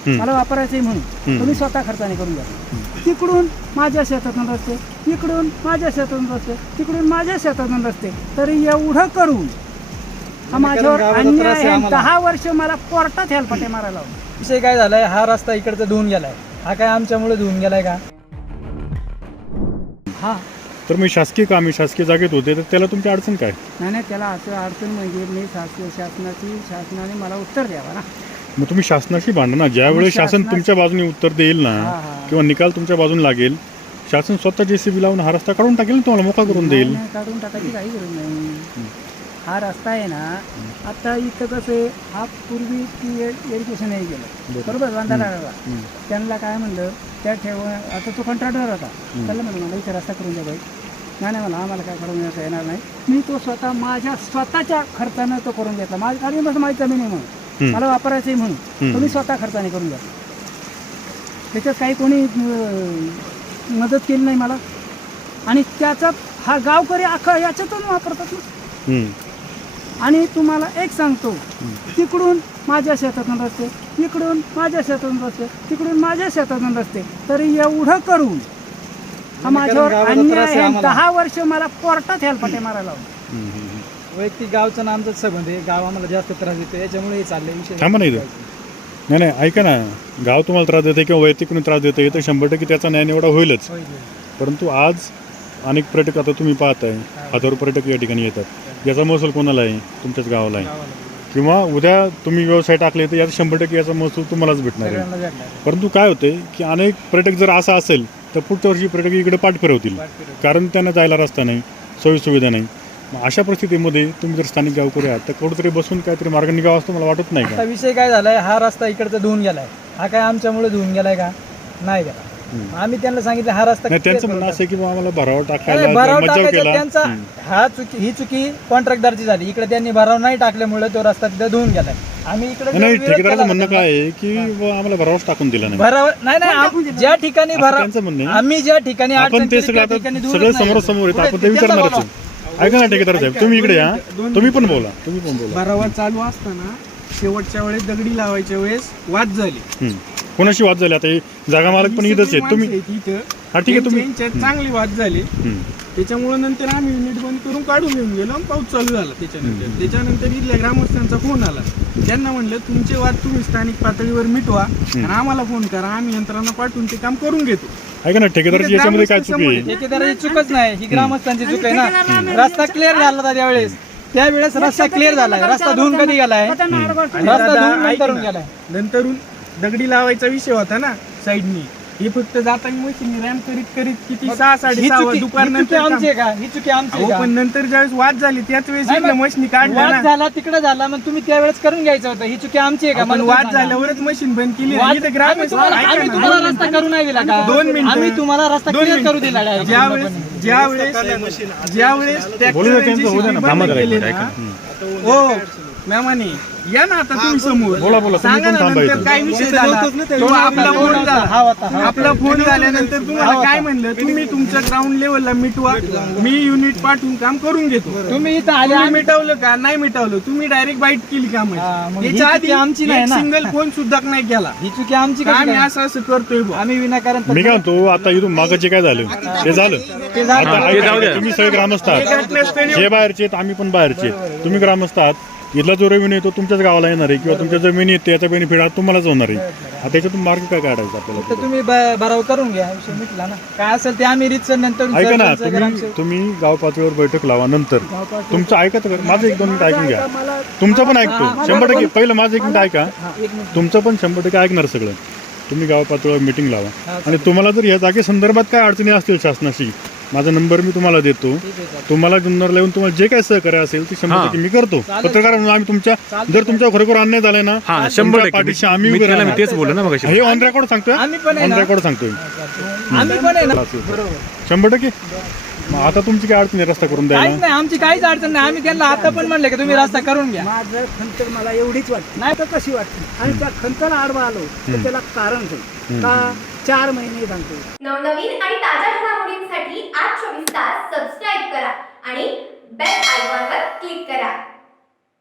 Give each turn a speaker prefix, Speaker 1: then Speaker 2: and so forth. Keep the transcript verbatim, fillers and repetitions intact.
Speaker 1: मला वापरायचंही म्हणून तुम्ही स्वतः खर्चाने करून घ्या. तिकडून माझ्या शेतातून रस्ते, इकडून माझ्या शेतातून रस्ते, तिकडून माझ्या शेतातून रस्ते, तरी एवढं करून हा माझ्यावर अन्याय आहे. दहा वर्ष मला कोर्टात हेलपाटे मारायला लावले.
Speaker 2: विषय काय झालाय, हा रस्ता इकडचा धुवून गेलाय, हा काय आमच्यामुळे धुवून गेलाय का?
Speaker 1: हा
Speaker 3: तर मी शासकीय कामी शासकीय जागेत होते, तर त्याला तुमची अडचण काय?
Speaker 1: नाही नाही त्याला असं अडचण म्हणजे मी शासकीय शासनाची शासनाने मला उत्तर द्यावा ना.
Speaker 3: मग तुम्ही शासनाशी भांडा ना. ज्यावेळेस शासन तुमच्या बाजूने उत्तर देईल ना
Speaker 1: हा, हा.
Speaker 3: किंवा निकाल तुमच्या बाजूने लागेल, शासन स्वतः जेसीबी लावून हा रस्ता काढून टाकेल, तुम्हाला मोका करून देईल.
Speaker 1: नाही, काढून टाकायची काही गरज नाही. हा रस्ता आहे ना, आता इथं कसं आहे, हा पूर्वी ती एज्युकेशन नाही गेलं बरोबर बांधायला. त्यांना काय म्हणलं त्या ठेव, आता तो कंत्राटदार होता, त्याला म्हणलं मला इथे रस्ता करून द्या बाई. नाही नाही मला आम्हाला काय करून देता येणार नाही. मी तो स्वतः माझ्या स्वतःच्या खर्चानं तो करून घेतला. माझ्या कारण बस माझी जमीन आहे म्हणून, मला वापरायचंही म्हणून तुम्ही स्वतः खर्चाने करून घ्या. त्याच्यात काही कोणी मदत केली नाही मला. आणि त्याचा हा गावकरी अख्खा याच्यातून वापरतात ना. आणि तुम्हाला एक सांगतो, तिकडून माझ्या शेतातून रस्ते, इकडून माझ्या शेतातून रस्ते, तिकडून माझ्या शेतातून रस्ते, तरी एवढं करून हा माझ्यावर अन्याय आहे. दहा वर्ष मला कोर्टात हेलपाटे मारायला लावले.
Speaker 2: वैयक्तिक गावचं ना आमचं संबंध आहे, गाव आम्हाला जास्त त्रास देतो, याच्यामुळे हे चाललंय विषय.
Speaker 3: थांबा नाही नाही नाही ऐका ना, गाव तुम्हाला त्रास देते किंवा वैयक्तिक कोणी त्रास देते, तर शंभर टक्के त्याचा न्याय निवडा होईलच. परंतु आज अनेक पर्यटक, आता तुम्ही पाहताय हजारो पर्यटक या ठिकाणी येतात, याचा महसूल कोणाला आहे? तुमच्याच गावाला आहे. किंवा उद्या तुम्ही व्यवसाय टाकले तर याचा शंभर टक्के याचा महसूल तुम्हालाच भेटणार आहे. परंतु काय होते की अनेक पर्यटक जर असा असेल तर पुढच्या वर्षी पर्यटक इकडे पाठ फिरवतील, कारण त्यांना जायला रस्ता नाही, सोयीसुविधा नाही. अशा परिस्थितीमध्ये तुम्ही जर स्थानिक गावकरी आहात तर कुठेतरी बसून काहीतरी मार्ग निघावा असं मला वाटत नाही का?
Speaker 2: विषय काय झालाय, हा रस्ता इकडचा धुवून गेलाय, हा काय आमच्यामुळे धुवून गेलाय का? नाही गेला. आम्ही त्यांना सांगितलं हा रस्ता,
Speaker 3: त्यांचं म्हणणं असं की आम्हाला भरावा टाकायला
Speaker 2: भराव
Speaker 3: मज्जाव
Speaker 2: टाकायचा
Speaker 3: केला.
Speaker 2: त्यांचा, हा चुकी ही चुकी कॉन्ट्रॅक्टरची झाली. इकडे त्यांनी भराव नाही टाकल्यामुळे तो रस्ता तिथे धुवून गेलाय. आम्ही इकडे
Speaker 3: नाही, ठेकेदाराचं म्हणणं काय आहे की आम्हाला भरावच टाकून दिला नाही.
Speaker 2: भराव नाही नाही ज्या ठिकाणी भराव, आम्ही ज्या ठिकाणी
Speaker 3: आपण ते सगळं आता सगळं समोरासमोर येतं, आपण ते विचारणारच. ऐका ना ठेकेदार साहेब, तुम्ही इकडे या, तुम्ही पण बोला तुम्ही पण बोला
Speaker 4: भरावा चालू असताना शेवटच्या वेळेस दगडी लावायच्या वेळेस वाद झाली.
Speaker 3: कोणाशी वाद झाली? आता ही जागा मालक पण इथंच आहेत, तुम्ही हा ठीक आहे, तुम्ही
Speaker 4: चांगली वाद झाली. त्याच्यामुळे नंतर आम्ही युनिट बंद करून काढून घेऊन गेलो आणि पाऊस चालू झाला. त्याच्यानंतर त्याच्यानंतर इथल्या ग्रामस्थांचा फोन आला. त्यांना म्हणलं तुमचे वाद तुम्ही स्थानिक पातळीवर मिटवा आणि आम्हाला फोन करा, आम्ही यंत्रणा पाठवून ते काम करून घेतो.
Speaker 3: ऐका ना, ठेकेदाराची याच्यामध्ये काय चुकी आहे?
Speaker 2: ठेकेदाराची चुकच नाही, ही ग्रामस्थांची चूक आहे ना. रस्ता क्लिअर झाला होता त्यावेळेस, त्यावेळेस रस्ता क्लिअर झालाय. रस्ता धुवून कधी गेलाय? रस्ता धुवून नंतरून गेलाय.
Speaker 4: नंतरून दगडी लावायचा विषय होता ना साईडनी, हे फक्त जाताना मशीन रॅम करीत करीत किती सहा साडे सहा दुपार नंतर
Speaker 2: आमची का ही चुकी आमची का?
Speaker 4: पण नंतर ज्यावेळेस वाद झाली त्याच वेळेस मशीन काढला
Speaker 2: वाद झाला तिकडे झाला, मग तुम्ही त्यावेळेस करून घ्यायचं होतं. ही चुकी आमची आहे का?
Speaker 4: पण वाद झाल्यावरच मशीन बंद केली.
Speaker 2: आम्ही तुम्हाला रस्ता करू नाही दिला का?
Speaker 4: दोन मिनिटं.
Speaker 2: आम्ही तुम्हाला रस्ता क्लिअर करू दिला.
Speaker 4: ज्यावेळेस ज्यावेळेस ज्यावेळेस हो मॅमाने या ना आता तुम्ही समोर
Speaker 3: बोला बोला तुम्ही पण थांबायचं.
Speaker 4: काय विषय झाला तो आपला फोन झाला. आपला फोन झाल्यानंतर तुम्हाला काय म्हणलं, तुम्ही तुमच्या ग्राउंड लेवलला मिटवा, मी युनिट पाठवून काम करून घेतो.
Speaker 2: तुम्ही इथं आले,
Speaker 4: तुम्ही मिटवलं का? नाही मिटवलं. तुम्ही डायरेक्ट बाईट केली का? याच्या आधी आमची नाही सिंगल फोन सुद्धा नाही केला.
Speaker 2: ही चुकी आमची का?
Speaker 4: आम्ही असं असं करतोय, आम्ही विनाकारण.
Speaker 3: मी काय म्हणतो, आता इथून मागाचे काय झालं ते झालं. आता ऐका, तुम्ही सगळे ग्रामस्थ आहात, जे बाहेरचे आहेत आम्ही पण बाहेरचे. तुम्ही ग्रामस्थ आहात, इथला जो रेव्हेन्यू येतो तुमच्याच गावाला येणार आहे किंवा तुमच्या जमिनी येते, याचा बेनिफिट हा तुम्हालाच होणार आहे. आता त्याच्यातून मार्ग काय काढायचा आपल्याला?
Speaker 2: तर तुम्ही भराव करून घ्या, विषय मिटला ना. काय असेल ते आम्ही रीतसर नंतर.
Speaker 3: ऐका ना, तुम्ही तुम्ही गाव पातळीवर बैठक लावा, नंतर तुमचं ऐकत माझं एक दोन मिनिट ऐकून घ्या, तुमचं पण ऐकतो शंभर टक्के. पहिलं माझं एक मिनिट ऐका, तुमचं पण शंभर टक्के ऐकणार सगळं. तुम्ही गाव पातळीवर मिटिंग लावा आणि तुम्हाला जर या जागे संदर्भात काय अडचणी असतील शासनाशी, माझा नंबर मी तुम्हाला देतो. तुम्हाला जुन्नरला येऊन तुम्हाला जे काय सहकार्य असेल ते शंभर टक्के मी करतो. पत्रकार म्हणून आम्ही तुमच्या, जर तुमच्या खरोखर अन्याय झालाय ना, शंभर पाठीशी आम्ही तेच बोललो ना, हे ऑन रेकॉर्ड सांगतोय, ऑन रेकॉर्ड सांगतोय शंभर टक्के. आता तुमची काय अडचण आहे रस्ता करून द्यायला?
Speaker 2: नाही, आमची काहीच अडचण नाही. आम्ही त्यांना आता पण म्हणले की तुम्ही रस्ता करून घ्या.
Speaker 1: माझं खंत मला एवढीच वाटते, नाही तर कशी वाटते. आणि त्या खंताला आडवा आलो तर त्याला कारण होईल का? चार महिने सांगतो.
Speaker 5: नवनवीन आणि ताज्या घडामोडींसाठी आज चोवीस तास सबस्क्राईब करा आणि बेल आयकॉनवर क्लिक करा.